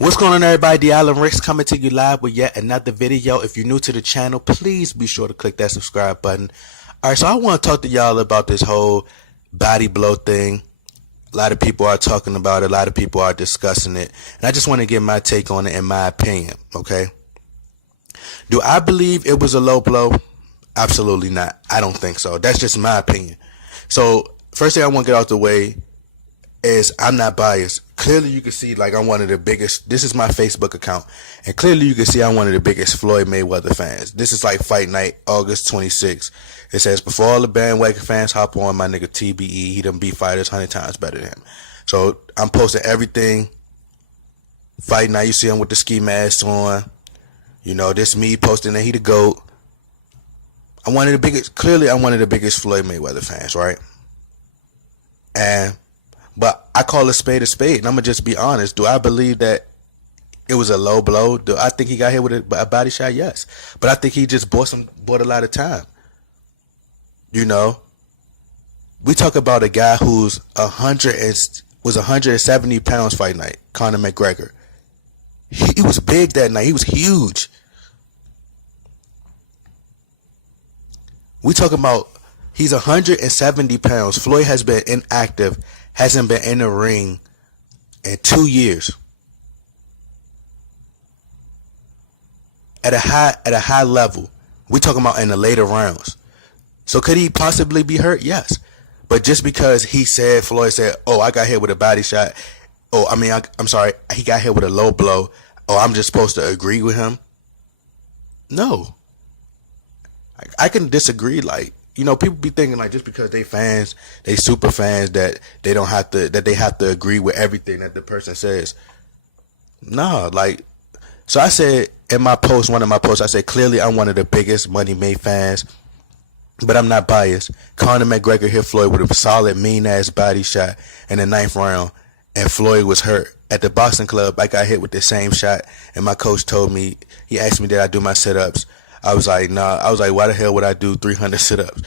What's going on, everybody? The Island Ricks coming to you live with yet another video. If you're new to the channel, please be sure to click that subscribe button. Alright, so I want to talk to y'all about this whole body blow thing. A lot of people are talking about it. A lot of people are discussing it. And I just want to give my take on it and my opinion, okay? Do I believe it was a low blow? Absolutely not. I don't think so. That's just my opinion. So, first thing I want to get out the way is I'm not biased. Clearly you can see, like, I'm one of the biggest. This is my Facebook account, and clearly you can see I'm one of the biggest Floyd Mayweather fans. This is like fight night, August 26th. It says, before all the bandwagon fans hop on, my nigga TBE, he done beat fighters 100 times better than him. So I'm posting everything. Fight night, you see him with the ski mask on. You know, this me posting that he the GOAT. I'm one of the biggest. Clearly I'm one of the biggest Floyd Mayweather fans, right? But I call a spade, and I'm going to just be honest. Do I believe that it was a low blow? Do I think he got hit with a body shot? Yes. But I think he just bought a lot of time. You know? We talk about a guy who's 170 pounds fight night, Conor McGregor. He was big that night. He was huge. We talk about he's 170 pounds. Floyd has been inactive, hasn't been in the ring in 2 years. At a high level. We talking about in the later rounds. So could he possibly be hurt? Yes. But just because Floyd said, oh, I got hit with a body shot. Oh, I mean, I'm sorry, he got hit with a low blow. Oh, I'm just supposed to agree with him? No. I can disagree. Like, you know, people be thinking like just because they fans, they super fans, that they have to agree with everything that the person says. No, like, so I said in one of my posts, I said clearly I'm one of the biggest Money Made fans, but I'm not biased. Conor McGregor hit Floyd with a solid mean ass body shot in the 9th round, and Floyd was hurt. At the boxing club, I got hit with the same shot, and my coach told me, he asked me did I do my sit-ups. I was like, nah. I was like, why the hell would I do 300 sit-ups?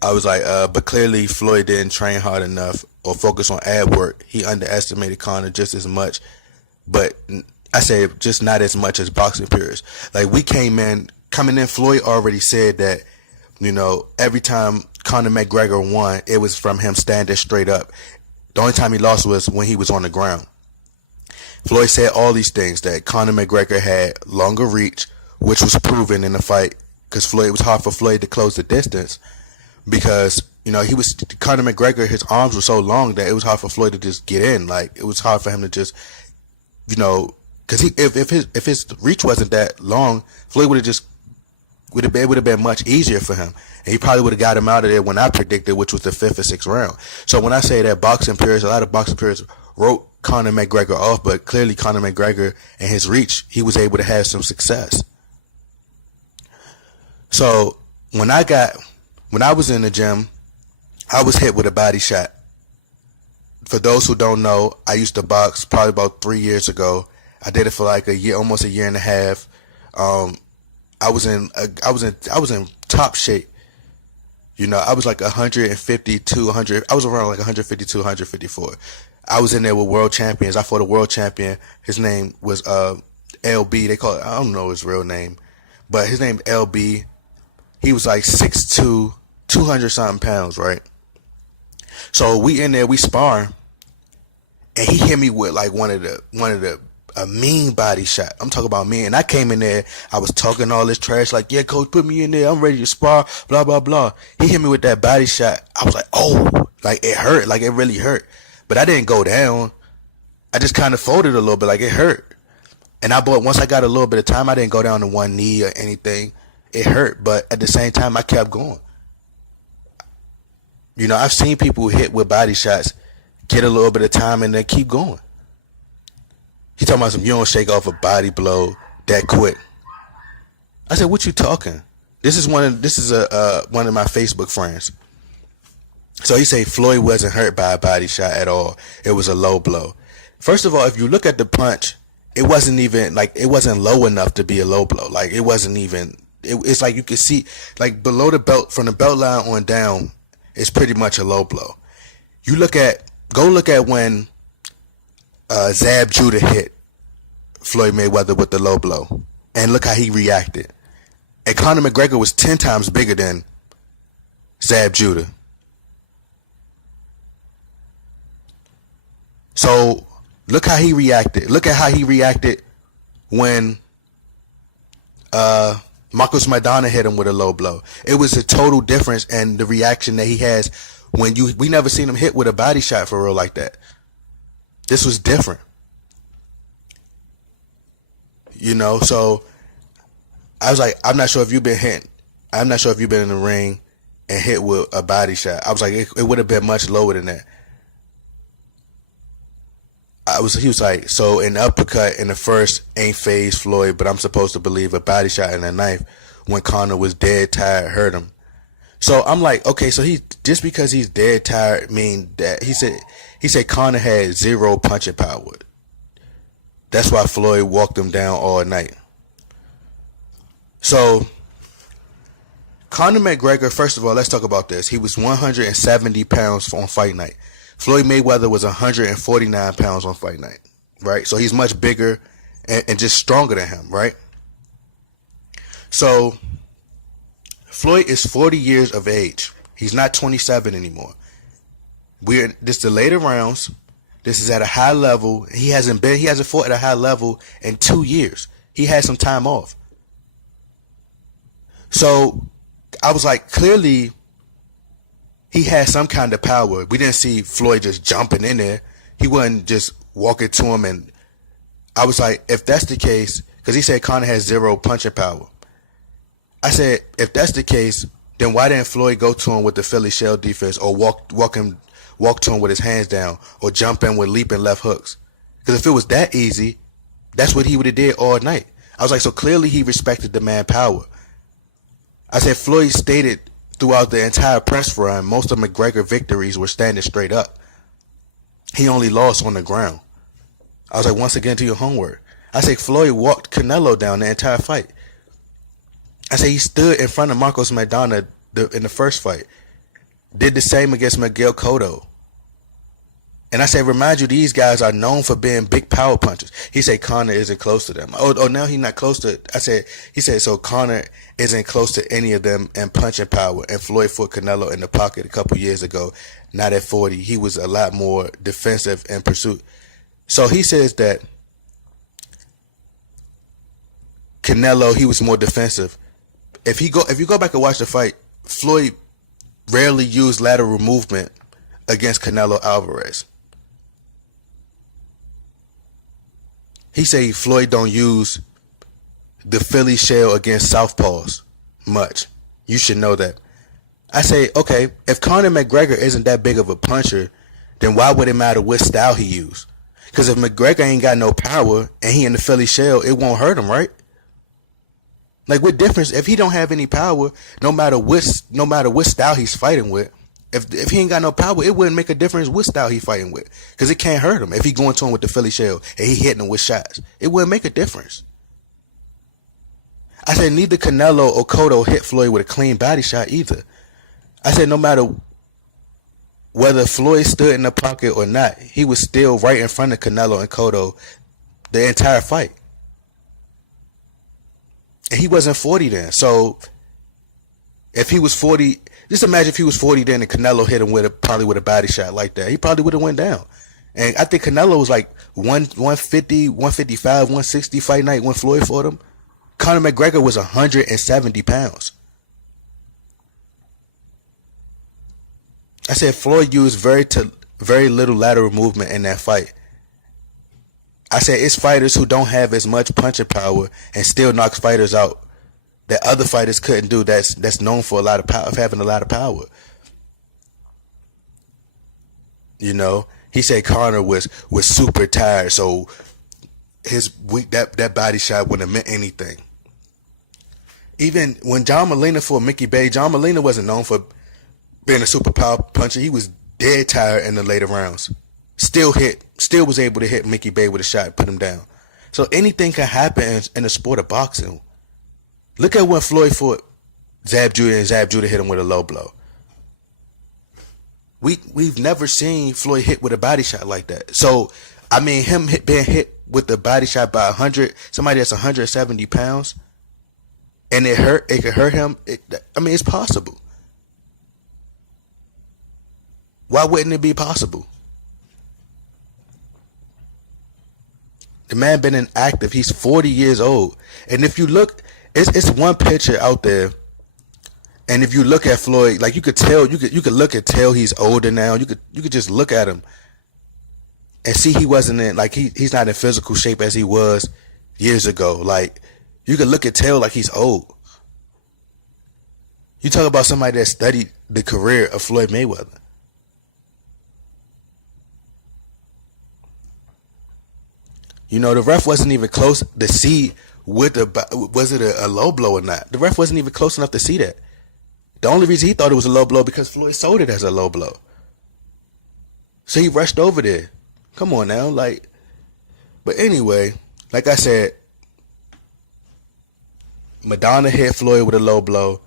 I was like, but clearly Floyd didn't train hard enough or focus on ab work. He underestimated Conor just as much, but I said just not as much as boxing purists. Like, coming in, Floyd already said that, you know, every time Conor McGregor won, it was from him standing straight up. The only time he lost was when he was on the ground. Floyd said all these things, that Conor McGregor had longer reach, which was proven in the fight, because it was hard for Floyd to close the distance, because, you know, Conor McGregor, his arms were so long that it was hard for Floyd to just get in. Like, it was hard for him to just, you know, because if his reach wasn't that long, Floyd would have been much easier for him, and he probably would have got him out of there when I predicted, which was the 5th or 6th round. So when I say that boxing purists, a lot of boxing purists wrote Conor McGregor off, but clearly Conor McGregor and his reach, he was able to have some success. So when I was in the gym, I was hit with a body shot. For those who don't know, I used to box probably about 3 years ago. I did it for like a year, almost a year and a half. I was in top shape. You know, I was like 152, 100. I was around like 152, 154. I was in there with world champions. I fought a world champion. His name was LB. They call it, I don't know his real name, but his name LB. He was like 6'2", 200 something pounds, right? So we in there, we spar, and he hit me with like a mean body shot. I'm talking about me, and I came in there, I was talking all this trash, like, yeah, coach, put me in there, I'm ready to spar, blah, blah, blah. He hit me with that body shot. I was like, oh, like it hurt, like it really hurt. But I didn't go down. I just kind of folded a little bit, like it hurt. And once I got a little bit of time, I didn't go down to one knee or anything. It hurt, but at the same time, I kept going. You know, I've seen people hit with body shots, get a little bit of time, and then keep going. He talking about you don't shake off a body blow that quick. I said, what you talking? This is one of my Facebook friends. So he say Floyd wasn't hurt by a body shot at all. It was a low blow. First of all, if you look at the punch, it wasn't low enough to be a low blow. Like, it wasn't even. It's like you can see, like, below the belt, from the belt line on down, it's pretty much a low blow. Go look at when Zab Judah hit Floyd Mayweather with the low blow. And look how he reacted. And Conor McGregor was 10 times bigger than Zab Judah. So look how he reacted. Look at how he reacted when Marcos Maidana hit him with a low blow. It was a total difference in the reaction that he has when we never seen him hit with a body shot for real like that. This was different. You know, so I was like, I'm not sure if you've been hit. I'm not sure if you've been in the ring and hit with a body shot. I was like, it would have been much lower than that. He was like, so an uppercut in the first ain't phased Floyd, but I'm supposed to believe a body shot and a knife when Conor was dead tired hurt him. So I'm like, okay, so he just because he's dead tired mean that he said Conor had zero punching power. That's why Floyd walked him down all night. So Conor McGregor, first of all, let's talk about this. He was 170 pounds on fight night. Floyd Mayweather was 149 pounds on fight night, right? So he's much bigger and just stronger than him, right? So Floyd is 40 years of age. He's not 27 anymore. This is the later rounds. This is at a high level. He hasn't fought at a high level in 2 years. He had some time off. So I was like, clearly he had some kind of power. We didn't see Floyd just jumping in there. He wasn't just walking to him. And I was like, if that's the case, because he said Conor has zero punching power. I said, if that's the case, then why didn't Floyd go to him with the Philly shell defense or walk to him with his hands down or jump in with leaping left hooks? Because if it was that easy, that's what he would have did all night. I was like, so clearly he respected the man power. I said, Floyd stated throughout the entire press run, most of McGregor victories were standing straight up. He only lost on the ground. I was like, once again, do your homework. I said, Floyd walked Canelo down the entire fight. I said, he stood in front of Marcos Maidana in the first fight. Did the same against Miguel Cotto. And I said, remind you, these guys are known for being big power punchers. He said Conor isn't close to them. Oh, now he's not close to. He said, so Conor isn't close to any of them in punching power. And Floyd fought Canelo in the pocket a couple years ago. Not at 40. He was a lot more defensive in pursuit. So he says that Canelo, he was more defensive. If you go back and watch the fight, Floyd rarely used lateral movement against Canelo Alvarez. He say Floyd don't use the Philly shell against southpaws much. You should know that. I say, okay, if Conor McGregor isn't that big of a puncher, then why would it matter what style he used? Because if McGregor ain't got no power and he in the Philly shell, it won't hurt him, right? Like, what difference if he don't have any power? No matter what style he's fighting with, if he ain't got no power, it wouldn't make a difference what style he fighting with, because it can't hurt him if he going to him with the Philly shell and he hitting him with shots. It wouldn't make a difference. I said neither Canelo or Cotto hit Floyd with a clean body shot either. I said no matter whether Floyd stood in the pocket or not, he was still right in front of Canelo and Cotto the entire fight. And he wasn't 40 then. So if he was 40, just imagine if he was 40 then and Canelo hit him probably with a body shot like that. He probably would have went down. And I think Canelo was like 150, 155, 160 fight night when Floyd fought him. Conor McGregor was 170 pounds. I said Floyd used very little lateral movement in that fight. I said it's fighters who don't have as much punching power and still knocks fighters out that other fighters couldn't do. That's known for a lot of power, of having a lot of power. You know, he said Conor was super tired, so that body shot wouldn't have meant anything. Even when John Molina fought Mickey Bay, John Molina wasn't known for being a super power puncher. He was dead tired in the later rounds. Still was able to hit Mickey Bay with a shot, put him down. So anything can happen in the sport of boxing. Look at when Floyd fought Zab Judah and Zab Judah hit him with a low blow. We've never seen Floyd hit with a body shot like that. So I mean, him being hit with the body shot by somebody that's 170 pounds, and it could hurt him. I mean, it's possible. Why wouldn't it be possible? The man been inactive. He's 40 years old. And if you look, it's one picture out there. And if you look at Floyd, like you could tell, you could look and tell he's older now. You could just look at him and see he wasn't in, like he's not in physical shape as he was years ago. Like you could look and tell like he's old. You talk about somebody that studied the career of Floyd Mayweather. You know, the ref wasn't even close to see was it a low blow or not. The ref wasn't even close enough to see that. The only reason he thought it was a low blow because Floyd sold it as a low blow. So he rushed over there. Come on now, like. But anyway, like I said, Madonna hit Floyd with a low blow.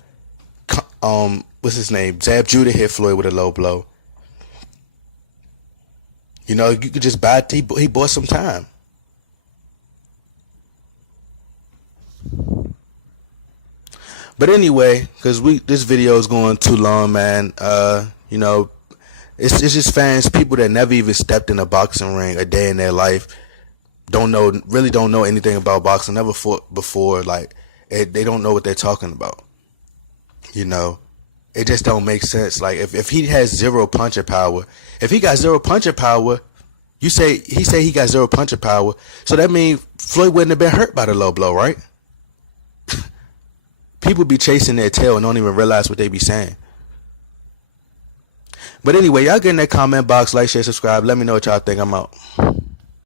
What's his name? Zab Judah hit Floyd with a low blow. You know, you could just buy. He bought some time. But anyway, because this video is going too long, man. You know, it's just fans, people that never even stepped in a boxing ring a day in their life, really don't know anything about boxing, never fought before, like they don't know what they're talking about. You know, it just don't make sense. Like if he has zero punching power, if he got zero punching power, he got zero punching power, so that means Floyd wouldn't have been hurt by the low blow, right? People be chasing their tail and don't even realize what they be saying. But anyway, y'all get in that comment box, like, share, subscribe. Let me know what y'all think. I'm out.